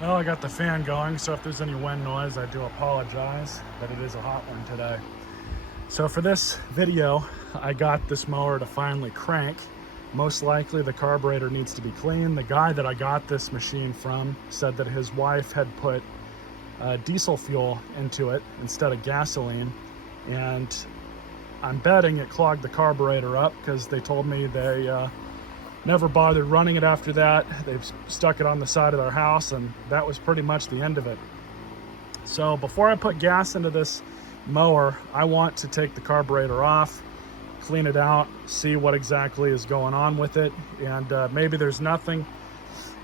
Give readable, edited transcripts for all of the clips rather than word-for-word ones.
Well, I got the fan going, so if there's any wind noise, I do apologize, but it is a hot one today. So for this video, I got this mower to finally crank. Most likely the carburetor needs to be cleaned. The guy that I got this machine from said that his wife had put diesel fuel into it instead of gasoline, and I'm betting it clogged the carburetor up because they told me they never bothered running it after that. They've stuck it on the side of their house, and that was pretty much the end of it. So before I put gas into this mower, I want to take the carburetor off, clean it out, see what exactly is going on with it, and maybe there's nothing.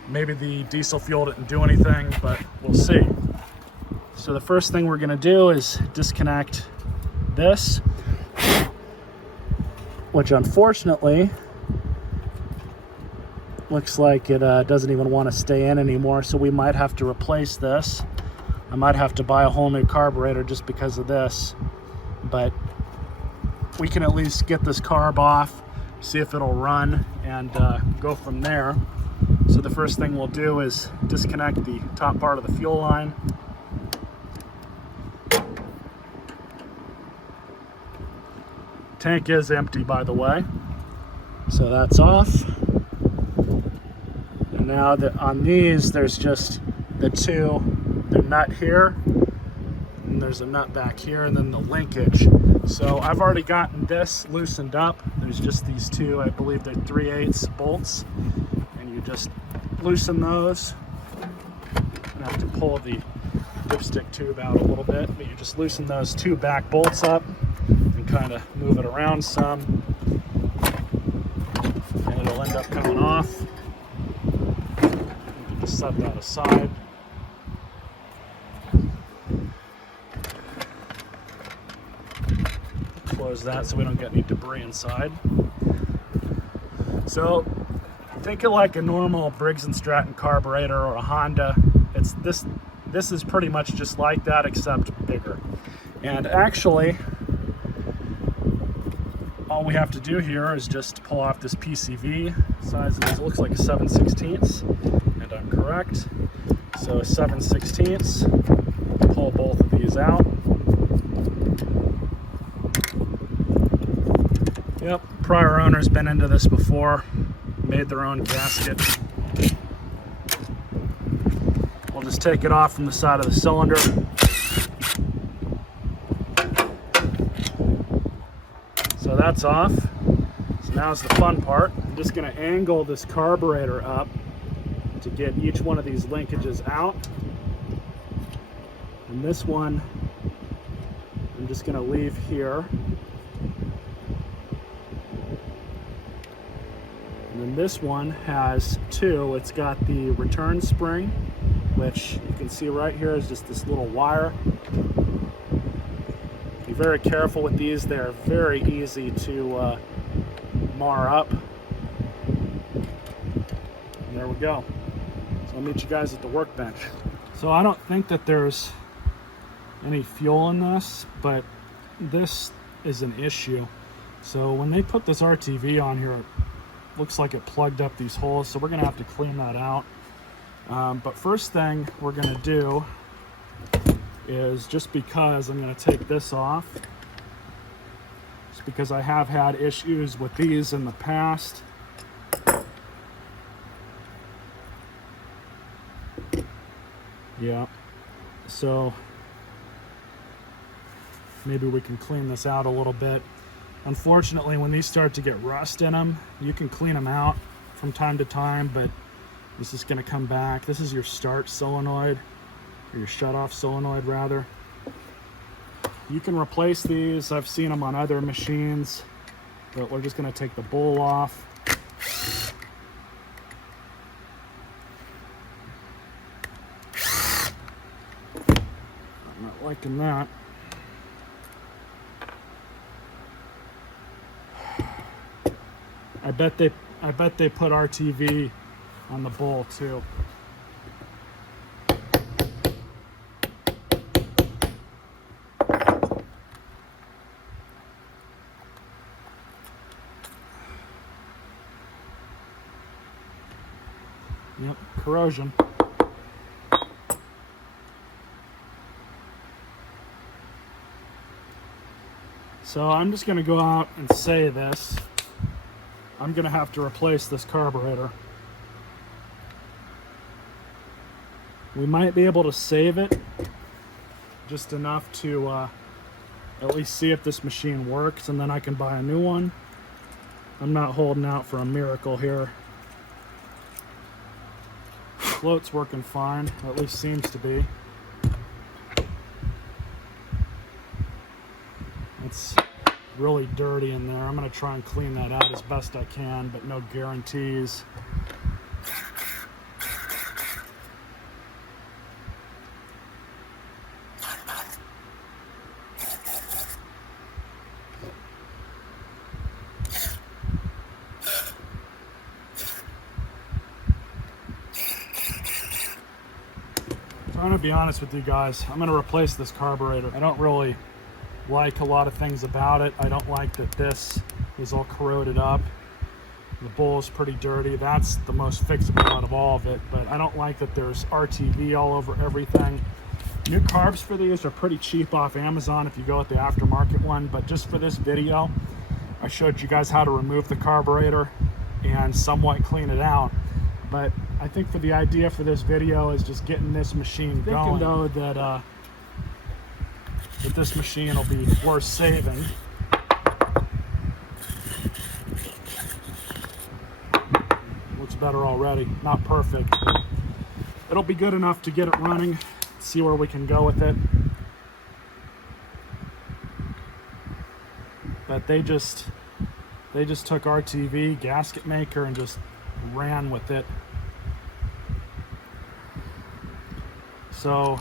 Maybe the diesel fuel didn't do anything, but we'll see. So the first thing we're gonna do is disconnect this, which unfortunately looks like it doesn't even want to stay in anymore, so we might have to replace this. I might have to buy a whole new carburetor just because of this, but we can at least get this carb off, see if it'll run, and go from there. So the first thing we'll do is disconnect the top part of the fuel line. Tank is empty, by the way, so that's off. And now that on these, there's just the nut here, and there's a nut back here, and then the linkage. So I've already gotten this loosened up. There's just these two, I believe they're 3/8 bolts, and you just loosen those. I have to pull the dipstick tube out a little bit, but you just loosen those two back bolts up and kind of move it around some, and it'll end up coming off. You can just set that aside. Close that so we don't get any debris inside. So think of like a normal Briggs & Stratton carburetor or a Honda. It's this is pretty much just like that, except bigger. And actually, all we have to do here is just pull off this PCV. Size of this looks like a 7/16, and I'm correct. So 7/16, pull both of these out. Yep, prior owner's been into this before, made their own gasket. We'll just take it off from the side of the cylinder. So that's off. So now's the fun part. I'm just gonna angle this carburetor up to get each one of these linkages out. And this one, I'm just gonna leave here. And then this one has two. It's got the return spring, which you can see right here is just this little wire. Be very careful with these. They're very easy to mar up. And there we go. So I'll meet you guys at the workbench. So I don't think that there's any fuel in this, but this is an issue. So when they put this RTV on here, looks like it plugged up these holes, so we're gonna have to clean that out. But first thing we're gonna do is, just because I'm gonna take this off, just because I have had issues with these in the past. Yeah, so maybe we can clean this out a little bit. Unfortunately, when these start to get rust in them, you can clean them out from time to time, but this is going to come back. This is your start solenoid, or your shut-off solenoid, rather. You can replace these. I've seen them on other machines, but we're just going to take the bowl off. I'm not liking that. I bet they put RTV on the bowl too. Yep, corrosion. So I'm just going to go out and say this. I'm going to have to replace this carburetor. We might be able to save it just enough to at least see if this machine works, and then I can buy a new one. I'm not holding out for a miracle here. Float's working fine, at least seems to be. It's really dirty in there. I'm going to try and clean that out as best I can, but no guarantees. I'm going to be honest with you guys. I'm going to replace this carburetor. I don't really like a lot of things about it. I don't like that this is all corroded up. The bowl is pretty dirty. That's the most fixable out of all of it, but I don't like that there's RTV all over everything. New carbs for these are pretty cheap off Amazon if you go with the aftermarket one, but just for this video, I showed you guys how to remove the carburetor and somewhat clean it out. But I think for the idea for this video is just getting this machine going. Thinking though that this machine will be worth saving. Looks better already. Not perfect. It'll be good enough to get it running. See where we can go with it. But they just took RTV gasket maker and just ran with it. So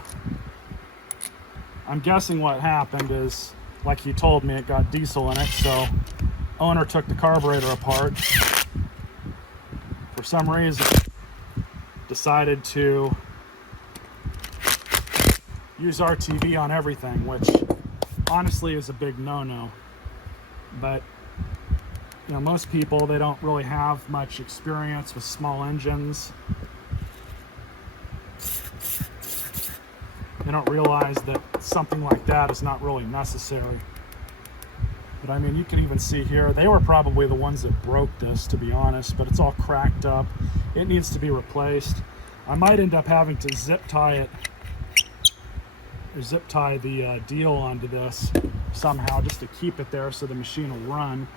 I'm guessing what happened is, like he told me, it got diesel in it, so owner took the carburetor apart. For some reason, decided to use RTV on everything, which honestly is a big no-no. But you know, most people, they don't really have much experience with small engines. They don't realize that something like that is not really necessary. But I mean, you can even see here, they were probably the ones that broke this, to be honest, but it's all cracked up. It needs to be replaced. I might end up having to zip tie the deal onto this somehow, just to keep it there so the machine will run.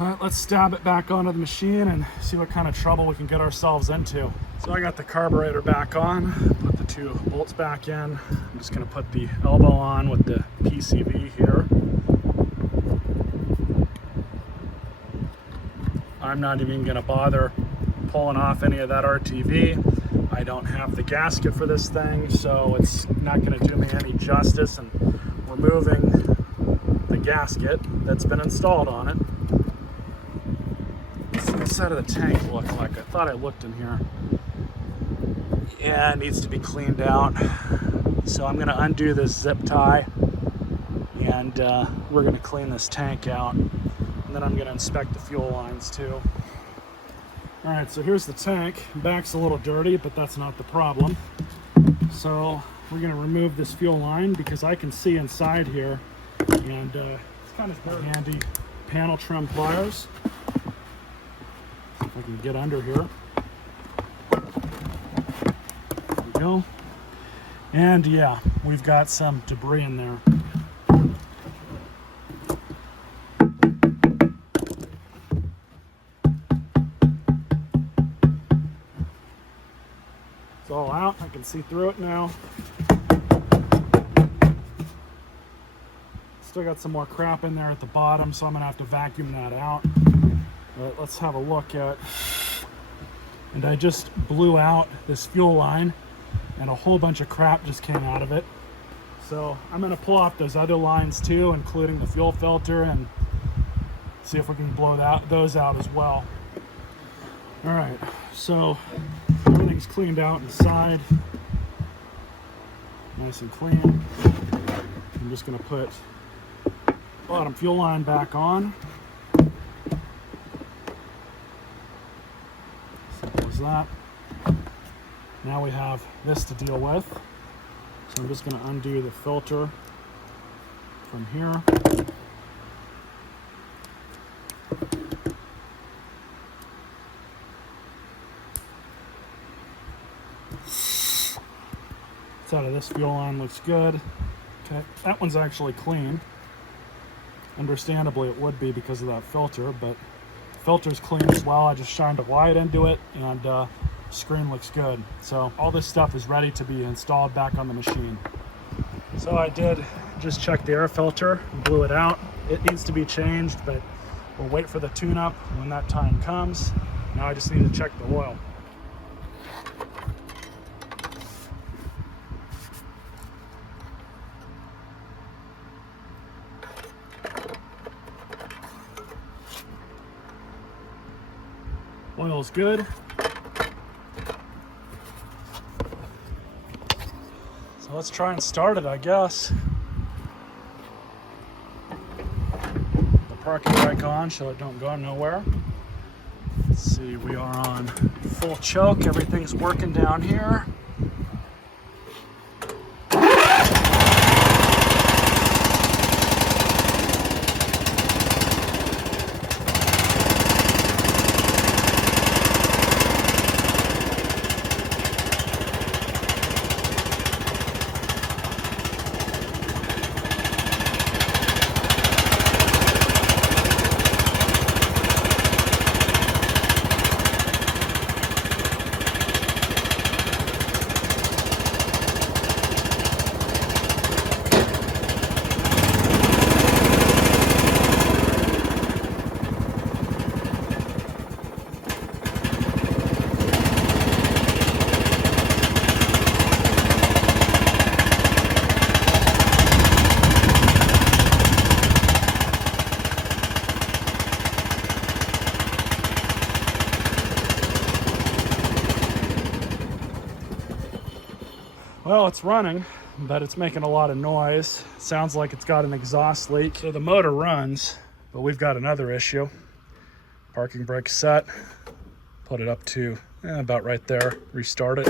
All right, let's stab it back onto the machine and see what kind of trouble we can get ourselves into. So I got the carburetor back on, put the two bolts back in. I'm just gonna put the elbow on with the PCV here. I'm not even gonna bother pulling off any of that RTV. I don't have the gasket for this thing, so it's not gonna do me any justice in removing the gasket that's been installed on it. Side of the tank look like? I thought I looked in here. Yeah, it needs to be cleaned out. So I'm going to undo this zip tie and we're going to clean this tank out. And then I'm going to inspect the fuel lines too. Alright, so here's the tank. Back's a little dirty, but that's not the problem. So we're going to remove this fuel line because I can see inside here, and it's kind of handy panel trim pliers. If I can get under here. There we go. And yeah, we've got some debris in there. It's all out. I can see through it now. Still got some more crap in there at the bottom, so I'm gonna have to vacuum that out. But let's have a look at, and I just blew out this fuel line and a whole bunch of crap just came out of it. So I'm going to pull off those other lines too, including the fuel filter, and see if we can blow those out as well. All right, so everything's cleaned out inside, nice and clean. I'm just going to put bottom fuel line back on. there's that. Now we have this to deal with. So I'm just going to undo the filter from here. Side of this fuel line looks good. Okay, that one's actually clean. Understandably it would be because of that filter, but the filter's clean as well. I just shined a light into it and screen looks good. So all this stuff is ready to be installed back on the machine. So I did just check the air filter, blew it out. It needs to be changed, but we'll wait for the tune-up when that time comes. Now I just need to check the oil. Oil's good. So let's try and start it, I guess. The parking brake on so it don't go nowhere. Let's see, we are on full choke. Everything's working down here. Well, it's running, but it's making a lot of noise. Sounds like it's got an exhaust leak. So the motor runs, but we've got another issue. Parking brake set. Put it up to about right there. Restart it.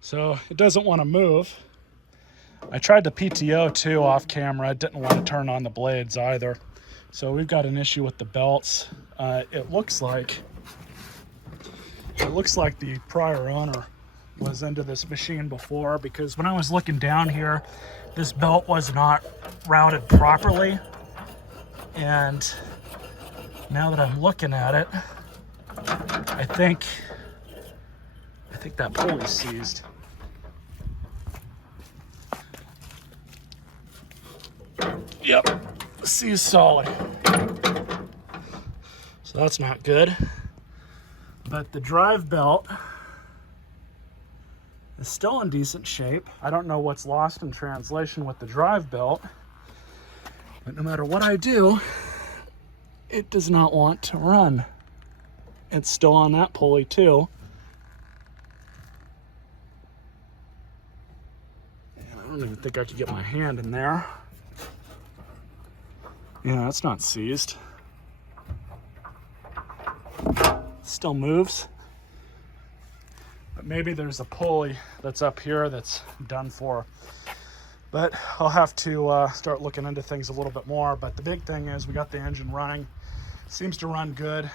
So it doesn't want to move. I tried the PTO too off camera. I didn't want to turn on the blades either. So we've got an issue with the belts. It looks like the prior owner was into this machine before, because when I was looking down here, this belt was not routed properly. And now that I'm looking at it, I think that pulley's seized. Yep, seized solid. So that's not good. But the drive belt is still in decent shape. I don't know what's lost in translation with the drive belt, but no matter what I do, it does not want to run. It's still on that pulley too. And I don't even think I could get my hand in there. Yeah, it's not seized. It still moves. But maybe there's a pulley that's up here that's done for. But I'll have to start looking into things a little bit more. But the big thing is we got the engine running. Seems to run good.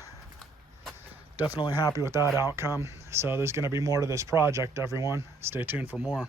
Definitely happy with that outcome. So there's going to be more to this project, everyone. Stay tuned for more.